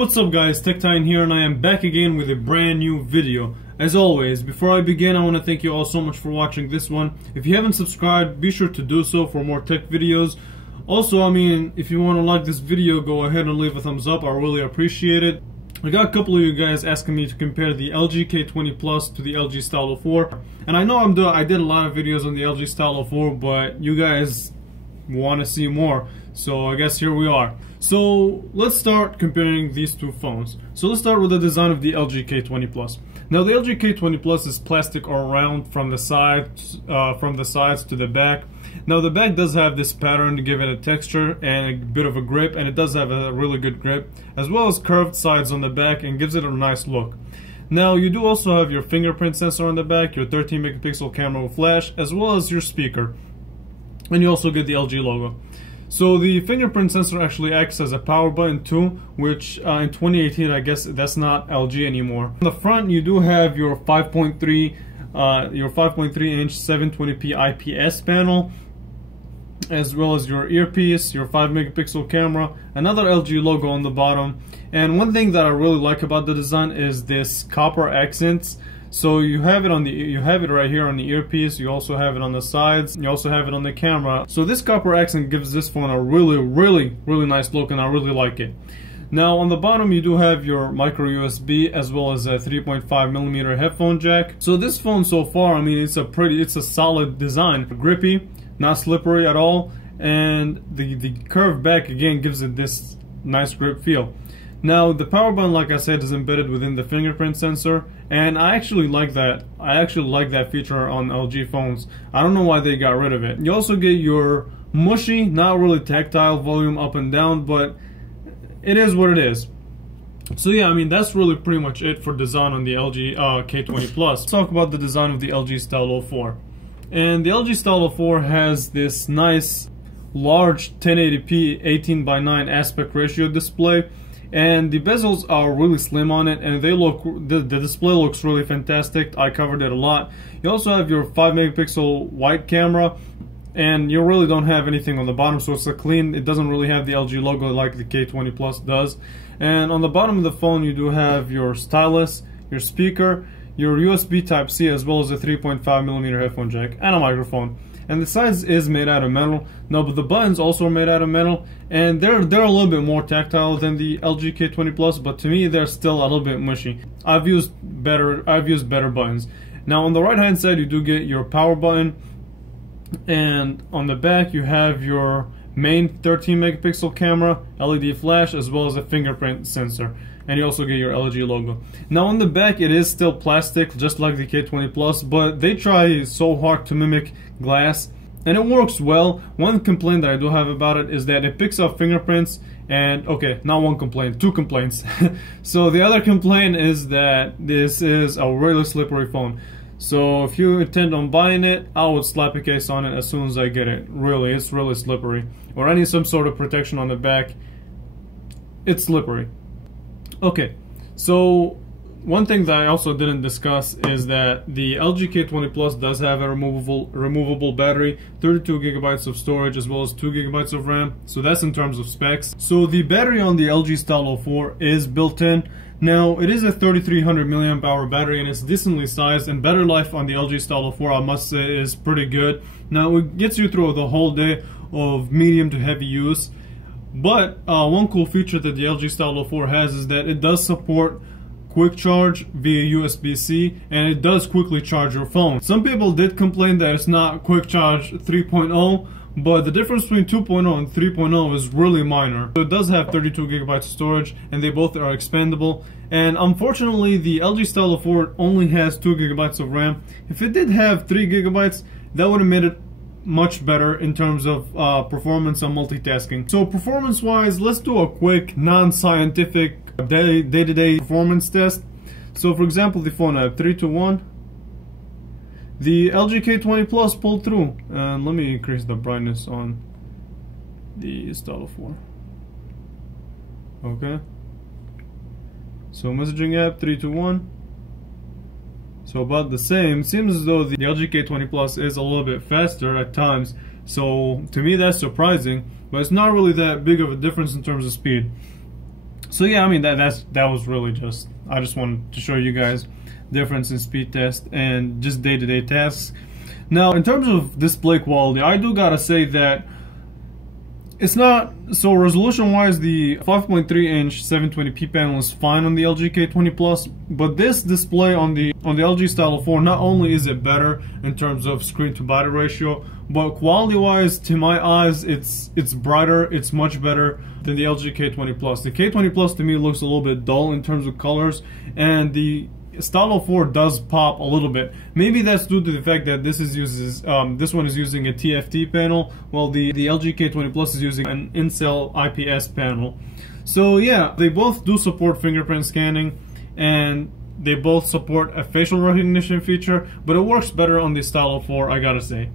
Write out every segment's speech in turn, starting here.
What's up guys, TechTime here, and I am back again with a brand new video. As always, before I begin, I want to thank you all so much for watching this one. If you haven't subscribed, be sure to do so for more tech videos. Also, if you want to like this video, go ahead and leave a thumbs up, I really appreciate it. I got a couple of you guys asking me to compare the LG K20 Plus to the LG Stylo 4. And I know I did a lot of videos on the LG Stylo 4, but you guys want to see more. So I guess here we are. So let's start comparing these two phones. So let's start with the design of the LG K20 Plus. Now the LG K20 Plus is plastic all around from the sides to the back. Now the back does have this pattern to give it a texture and a bit of a grip, and it does have a really good grip, as well as curved sides on the back, and gives it a nice look. Now you do also have your fingerprint sensor on the back, your 13 megapixel camera with flash, as well as your speaker. And you also get the LG logo. So the fingerprint sensor actually acts as a power button too, which in 2018 I guess that's not LG anymore. On the front you do have your 5.3 inch 720p IPS panel, as well as your earpiece, your 5 megapixel camera, another LG logo on the bottom. And one thing that I really like about the design is this copper accents. So you have it right here on the earpiece, you also have it on the sides, you also have it on the camera. So this copper accent gives this phone a really nice look, and I really like it. Now on the bottom you do have your micro USB as well as a 3.5mm headphone jack. So this phone so far, it's a solid design. Grippy, not slippery at all, and the curved back again gives it this nice grip feel. Now the power button, like I said, is embedded within the fingerprint sensor, and I actually like that. I actually like that feature on LG phones. I don't know why they got rid of it. You also get your mushy, not really tactile volume up and down, but it is what it is. So yeah, that's really pretty much it for design on the LG K20 Plus. Let's talk about the design of the LG Stylo 4. And the LG Stylo 4 has this nice large 1080p 18:9 aspect ratio display. And the bezels are really slim on it, and the display looks really fantastic. I covered it a lot. You also have your 5 megapixel wide camera, and you really don't have anything on the bottom, so it's it doesn't really have the LG logo like the K20 Plus does. And on the bottom of the phone you do have your stylus, your speaker, your USB Type-C, as well as a 3.5mm headphone jack and a microphone. And the sides is made out of metal. No, but the buttons also are made out of metal, and they're a little bit more tactile than the LG K20 Plus, but to me they're still a little bit mushy. I've used better buttons. Now on the right hand side you do get your power button, and on the back you have your main 13 megapixel camera, LED flash, as well as a fingerprint sensor. And you also get your LG logo. Now on the back it is still plastic, just like the K20 Plus, but they try so hard to mimic glass, and it works well. One complaint that I do have about it is that it picks up fingerprints, and okay, not one complaint, two complaints. So the other complaint is that this is a really slippery phone. So if you intend on buying it, I would slap a case on it as soon as I get it. Really, it's really slippery. Or I need some sort of protection on the back. It's slippery. Okay, so one thing that I also didn't discuss is that the LG K20 Plus does have a removable battery, 32 gigabytes of storage, as well as 2 gigabytes of RAM. So that's in terms of specs. So the battery on the LG Stylo 4 is built in. Now it is a 3300 milliamp hour battery, and it's decently sized, and battery life on the LG Stylo 4, I must say, is pretty good. Now it gets you through the whole day of medium to heavy use. But one cool feature that the LG Stylo 4 has is that it does support quick charge via USB-C, and it does quickly charge your phone. Some people did complain that it's not quick charge 3.0, but the difference between 2.0 and 3.0 is really minor. So it does have 32 gigabytes of storage, and they both are expandable. And unfortunately the LG Stylo 4 only has 2 gigabytes of RAM. If it did have 3 gigabytes, that would have made it much better in terms of performance and multitasking. So performance wise, let's do a quick non-scientific day-to-day performance test. So for example, the phone, I have 3 to 1. The LG K20 Plus pulled through, and let me increase the brightness on the Stylo 4. Okay, so messaging app 3 to 1. So about the same. Seems as though the LG K20 Plus is a little bit faster at times. So to me that's surprising, but it's not really that big of a difference in terms of speed. So yeah, I mean that was really just, I just wanted to show you guys difference in speed test and just day-to-day tasks. Now in terms of display quality, I do gotta say that it's not, so resolution wise the 5.3 inch 720p panel is fine on the LG K20 Plus, but this display on the LG Stylo 4, not only is it better in terms of screen to body ratio, but quality wise to my eyes it's brighter, it's much better than the LG K20 Plus. The K20 Plus to me looks a little bit dull in terms of colors, and the Stylo 4 does pop a little bit. Maybe that's due to the fact that this one is using a TFT panel, while the LG K20 Plus is using an in-cell IPS panel. So yeah, they both do support fingerprint scanning, and they both support a facial recognition feature, but it works better on the Stylo 4, I gotta say.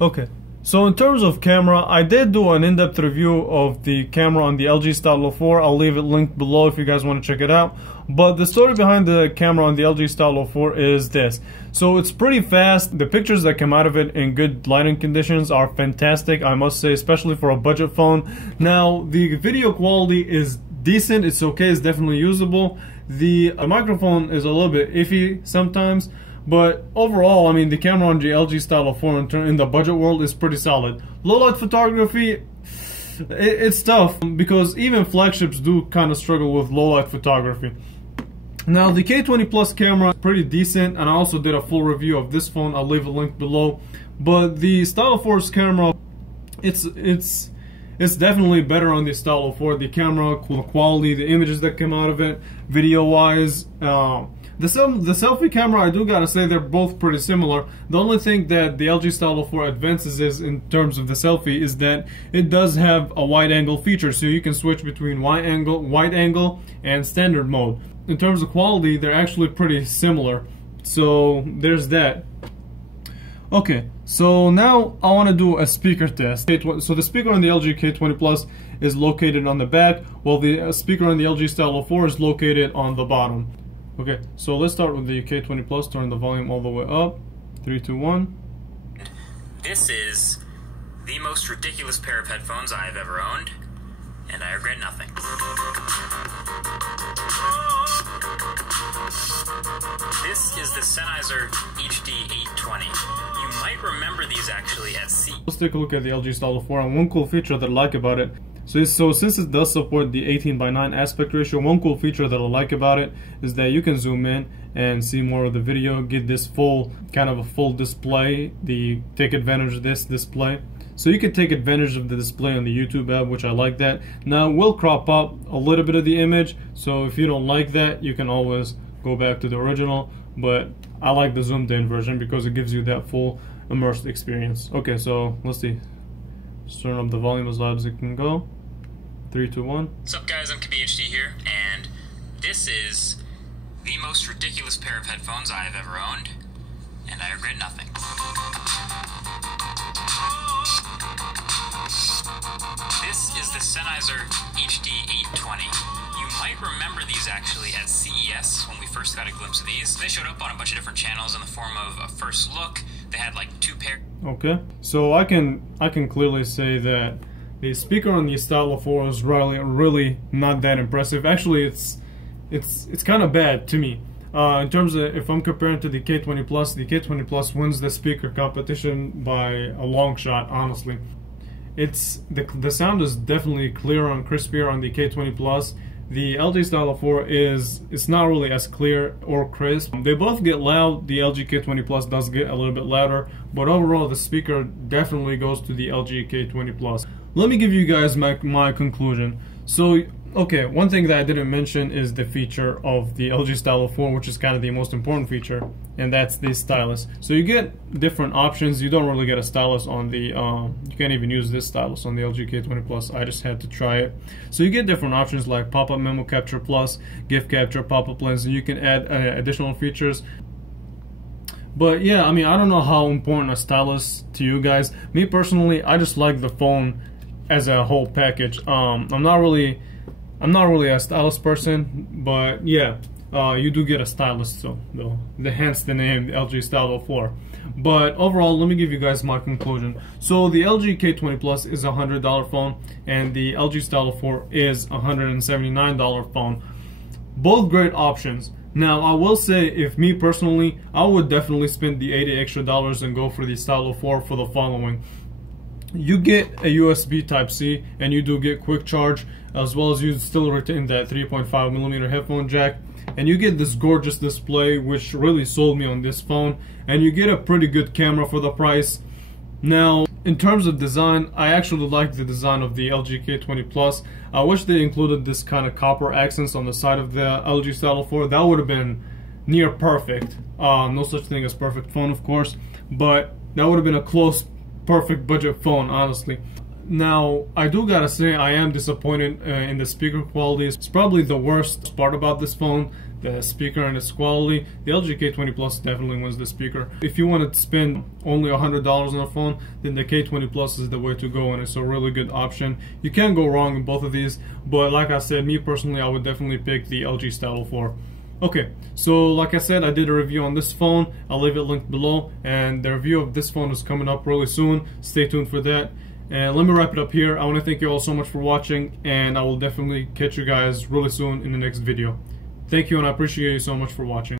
Okay, so in terms of camera, I did do an in-depth review of the camera on the LG Stylo 4. I'll leave it linked below if you guys want to check it out. But the story behind the camera on the LG Stylo 4 is this. So it's pretty fast. The pictures that come out of it in good lighting conditions are fantastic, I must say, especially for a budget phone. Now, the video quality is decent, it's okay, it's definitely usable. The microphone is a little bit iffy sometimes, but overall, I mean, the camera on the LG Stylo 4 in the budget world is pretty solid. Low light photography, it's tough because even flagships do kind of struggle with low light photography. Now the K20 Plus camera is pretty decent, and I also did a full review of this phone. I'll leave a link below. But the Stylo 4's camera, it's definitely better on the Stylo 4. The camera quality, the images that come out of it, video wise. The selfie camera, I do gotta say they're both pretty similar. The only thing that the LG Stylo 4 advances is in terms of the selfie is that it does have a wide angle feature, so you can switch between wide angle and standard mode. In terms of quality, they're actually pretty similar. So there's that. Okay, so now I want to do a speaker test. So the speaker on the LG K20 Plus is located on the back, while the speaker on the LG Stylo 4 is located on the bottom. Okay, so let's start with the K20 Plus. Turn the volume all the way up. 3, 2, 1. This is the most ridiculous pair of headphones I have ever owned, and I regret nothing. This is the Sennheiser HD 820. You might remember these actually at C. Let's take a look at the LG Stylo 4, and one cool feature that I like about it. So since it does support the 18:9 aspect ratio, one cool feature that I like about it is that you can zoom in and see more of the video, get this full, kind of a full display, take advantage of this display. So you can take advantage of the display on the YouTube app, which I like that. Now it will crop up a little bit of the image, so if you don't like that, you can always go back to the original, but I like the zoomed in version because it gives you that full immersed experience. Okay, so let's see. Just turn up the volume as loud as it can go. 3, 2, 1. What's up guys, I'm K20 here, and this is the most ridiculous pair of headphones I have ever owned, and I regret nothing. This is the Sennheiser HD 820. You might remember these actually at CES when we first got a glimpse of these. They showed up on a bunch of different channels in the form of a first look. They had like 2 pairs. Okay, so I can clearly say that the speaker on the Stylo 4 is really not that impressive. Actually, it's kind of bad to me. In terms of, if I'm comparing to the K20 Plus, the K20 Plus wins the speaker competition by a long shot, honestly. The sound is definitely clearer and crispier on the K20 Plus. The LG Stylo 4 it's not really as clear or crisp. They both get loud. The LG K20 Plus does get a little bit louder, but overall the speaker definitely goes to the LG K20 Plus. Let me give you guys my conclusion. So, okay, one thing that I didn't mention is the feature of the LG Stylo 4, which is kind of the most important feature, and that's the stylus. So you get different options. You don't really get a stylus on the, you can't even use this stylus on the LG K20 Plus. I just had to try it. So you get different options like pop-up memo capture plus, GIF capture, pop-up lens, and you can add additional features. But yeah, I mean, I don't know how important a stylus to you guys. Me personally, I just like the phone as a whole package. I'm not really a stylus person, but yeah, you do get a stylus, so hence the name, the LG Stylo 4. But overall, let me give you guys my conclusion. So the LG K20 Plus is a $100 phone, and the LG Stylo 4 is a $179 phone. Both great options. Now, I will say, if me personally, I would definitely spend the $80 extra and go for the Stylo 4 for the following. You get a USB Type-C, and you do get quick charge, as well as you still retain that 3.5mm headphone jack. And you get this gorgeous display, which really sold me on this phone. And you get a pretty good camera for the price. Now, in terms of design, I actually like the design of the LG K20 Plus. I wish they included this kind of copper accents on the side of the LG Stylo 4. That would have been near perfect. No such thing as perfect phone, of course, but that would have been a close perfect budget phone, honestly. Now, I do gotta say, I am disappointed in the speaker quality. It's probably the worst part about this phone, the speaker and its quality. The LG K20 Plus definitely wins the speaker. If you want to spend only $100 on a phone, then the K20 Plus is the way to go, and it's a really good option. You can't go wrong in both of these, but like I said, me personally, I would definitely pick the LG Stylo 4. Okay, so like I said, I did a review on this phone. I'll leave it linked below, and the review of this phone is coming up really soon. Stay tuned for that. And let me wrap it up here. I want to thank you all so much for watching, and I will definitely catch you guys really soon in the next video. Thank you, and I appreciate you so much for watching.